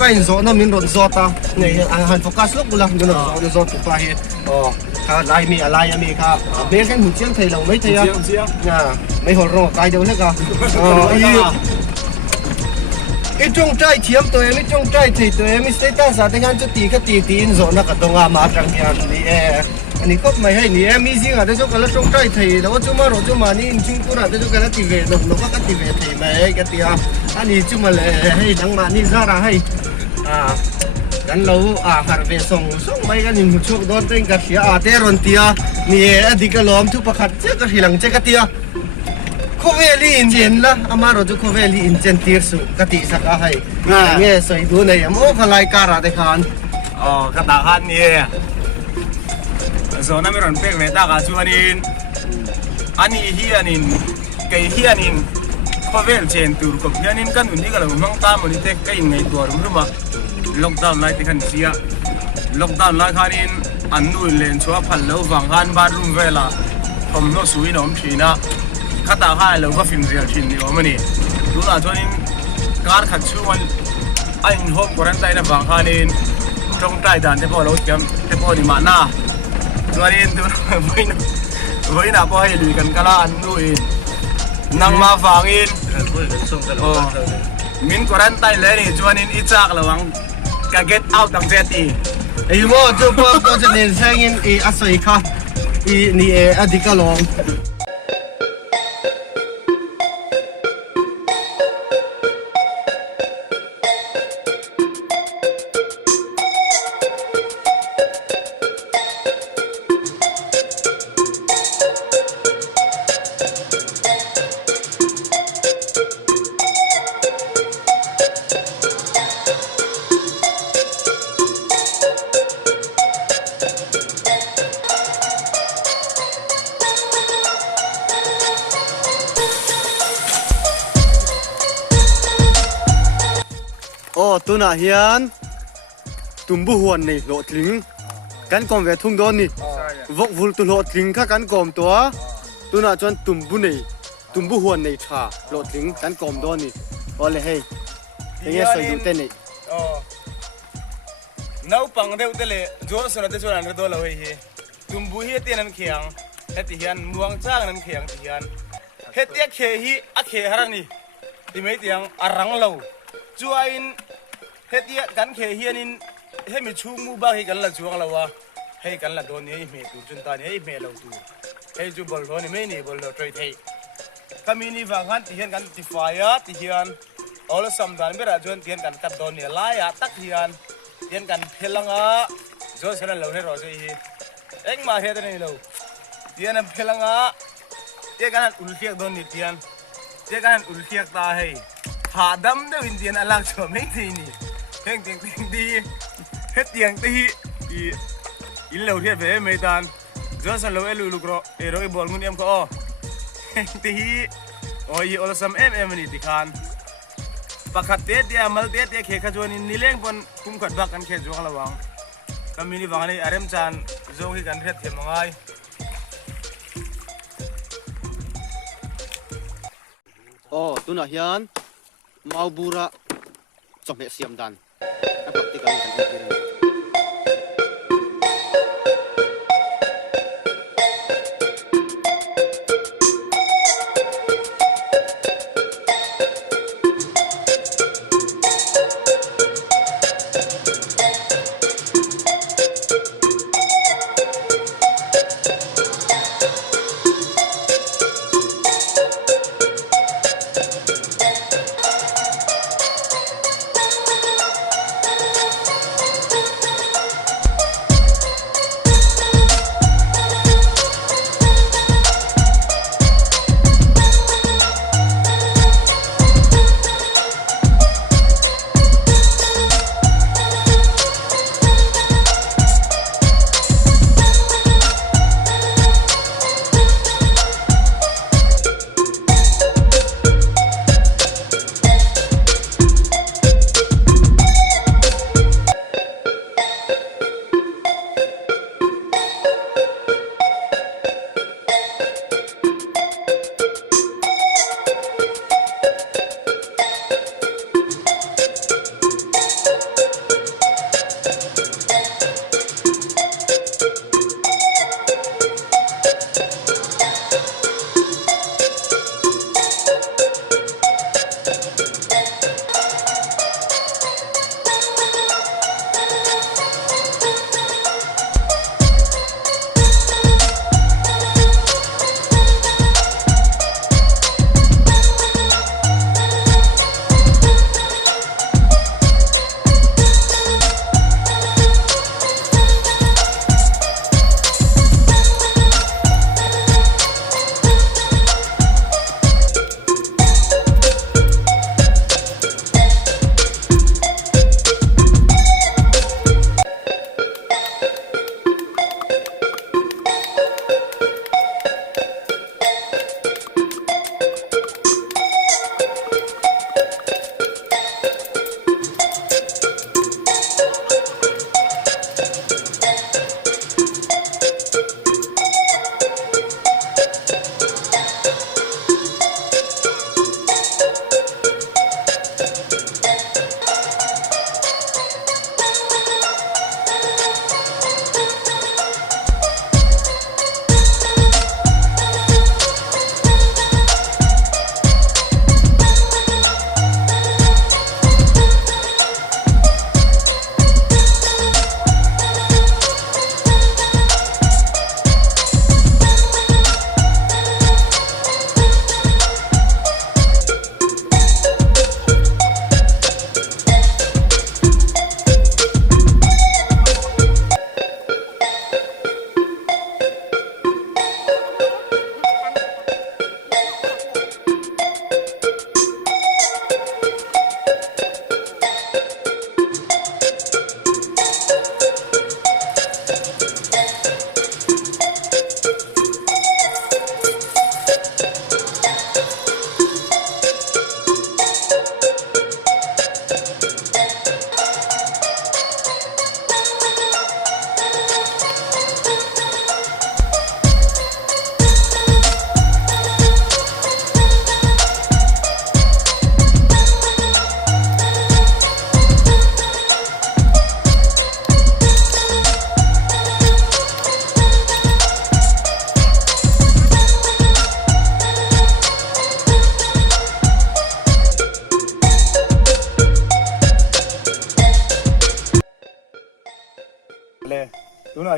ka in zo na min ron zo ta nei han focus lok bula min ron zo tu pa hi kha lai mi alai mi kha be kan hu chiang thei lo mai thei ya nha mấy hồi rồi cái đâu hết cả cái trong trai chiếm tụi em trong trai thì tụi em sẽ ta sao tiếng Anh cho tí cái tí tí rồi nó cả đông mà chẳng hạn thì anh ấy có mày hay nè em ý gì à đấy cho cái là trong trai thì đó chứ mà rồi chứ mà ní chung cũng là đấy cho cái là tí về đồng nó có cái tí về thì mày cái tí anh ấy chứ mà lại hay đăng mà ní ra là hayกันเราหาเวส่งไม่กันยิ่งชุกโดนเต็งกับเสียเตรอนเตียนี่ดีก็ล้อมทุกประคัดเจ้าก็ทีหลังเจ้าก็เตียโคเวลีอินเจนละอามาเราจะโคเวลีอินเจนตีร์สุกติสักอะไรเงี้ยสวยดูเลยโอ้ขลายการะเด็กขันกระดาษขันนี่ส่วนนั้นไม่รอนเป๊กเวต้ากับชวนินอันนี้เฮียนินไก่เฮียนินโคเวลเจนตูร์กับเฮียนินกันอุ่นที่กันเรามั่งตามมันนี่เต็กไก่ไงตัวรู้มั้ยล็อกดาวน์ไล่ที่ขันเสียล็อกดาวน์ไล่ขันินอันนู้นเลนชัวพันแล้วฟังหันบาร์รูมเวล่าผมโน้สุยน้องชีนะข้าตาข้าเราก็ฟิล์มเรียลชินนี่ว่ามันนี่รู้ละชวนินการขัดชวนไอ้โฮมกรันไตนะฟังขันินตรงใต้ด่านที่พ่อเราเก็บที่พ่อนี่มาหน้าชวนินตัวไว้หน้าพ่อให้ลุยกันกันละอันนู้นนั่งมาฟังอินมินกรันไตเลยนี่ชวนินอิจฉาระวังก็ get out ตั้งเจตีไอ้โม่จะพอจะเน้นแซงอินอาศัยค่ะนี่อดีก็ลองตัวน่ะเฮียนตุ่มบุหวนนี่โหลดลิงกันกอมเวทุ่งโดนนี่วกวุลตุโหลดลิงข้ากันกอมตัวน่ะจนตุ่มบุนี่ตุ่มบุหวนนี่ชาโหลดลิงกันกอมโดนนี่โอ้เลยเฮ้ยยังไงสวยดูเต้นนี่น้าปังเดียวเตเลยจอร์สนาเตจอรันเรดอลเอาไว้เฮตุ่มบุเฮตีนันเขียงเฮตีเฮียนมวงจ้างนันเขียงตีเฮียนเฮตีเขฮีอะเขฮารันนี่ที่ไม่ตียงอารังเหลาจวนเฮตีกันเขฮียนินเฮมิชูมูบ้าให้กันละจวงละวะให้กันละโดนนี่เมตุจนตานี่เมลาตูให้จูบอลโดนนี่ไม่นี่บอลโดนเทย์คำนี้ฟังกันที่เฮียนกันที่ไฟที่เฮียนเอาละสำคัญไม่ระจวนที่เฮียนกันกัดโดนนี่ไล่ตักเฮียนเฮียนกันเพลังจอสนั่นเราให้รอใจเอ็งมาเฮตันนี่เราเฮียนเพลังเฮียกันอุลเคียกโดนนี่เฮียนเฮียกันอุลเคียกตาให้หาดำเดวินเดียนอลังชมไม่ทีนี่เฮงตีดีเฮ็ดเตียงตีอินเหลวเทียบเฟไม่ตันจอสันเราลูกรอเราบอลมุนเอ็มก็เฮงตีโอ้ยอลซัมนี่ติคานปากเตะเตียมัลเตะเขยขจวนนี่เลี้ยงบนคุ้มขัดบักกันเขยจวงระวังคำนี้วังนี่อารมณ์จันจงที่กันเฮ็ดเทียมง่ายตัวน่ะเฮียนมาบูระจบเสียมดันปกติกันกัน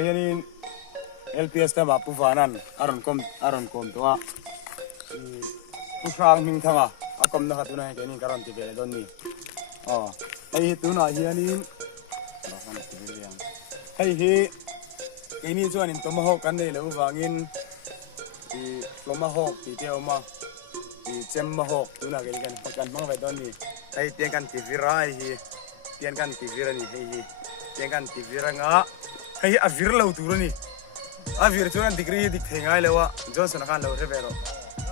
hianin LPS ta ba puwanan aron kom to a pusang ming thanga akom na hatuna he kenin karon ti bele don ni ai tuna hianin hei hi ini chuan in tomahawk kan nei lo wangin ti tomahawk ti te oma ti chemmahawk tuna kan mang ve don ni hei tian kan ti virai hi tian kan ti virani hei hi tian kan ti viranga hei a vir lo tu ni a vir chuan degree dik thengai lewa johnson kan lo revero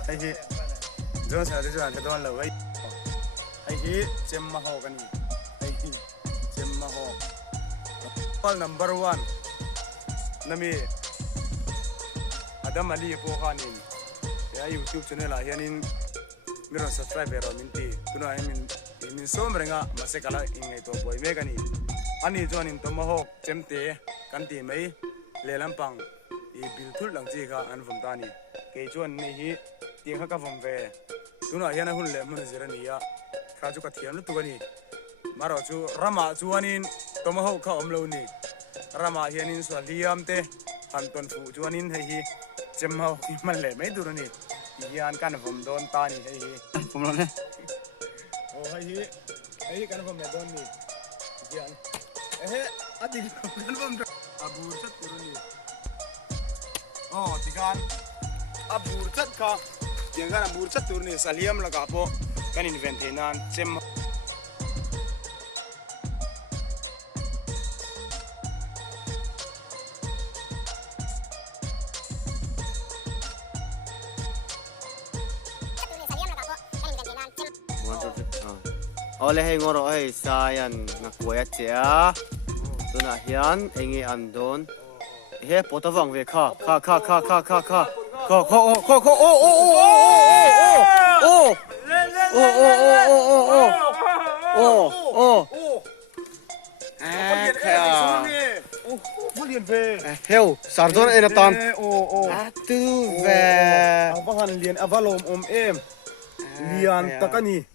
hei hi johnson ade chuan ke don lo hei hi chemmahawk ani hei hi chemmahawk Pal number 1 nami Adam Ali po kanin ya YouTube channel ah yanin miro subscribe ero minti tuna min somre nga masekala ingay to boy megani ani join in tomahawk chemte kanti mai lelampang I bilthul lang chi kha an vom tani ke chuan ni hi tiang kha ka vom ve tuna yana hun le mun zirani ya kha chu ka thiam lu tu gani maro chu rama chuanin tomahawk kha omlo ni rama hianin swaliam te anton fu chuanin hei hi chemmau man le mai durani hian kan vom don tani hei hi vom lo ne hei kan vom me don ni hian adi kan vom abur chat turani tikan abur chat kha tiang kan abur chat turni saliam laga po kan inventenan chem Oleh hei ngoro hei sayan nakuya tia tuna hian engi andon he potawang ve kha heo sardon enatan atu ve awahan lian avalom em lian takani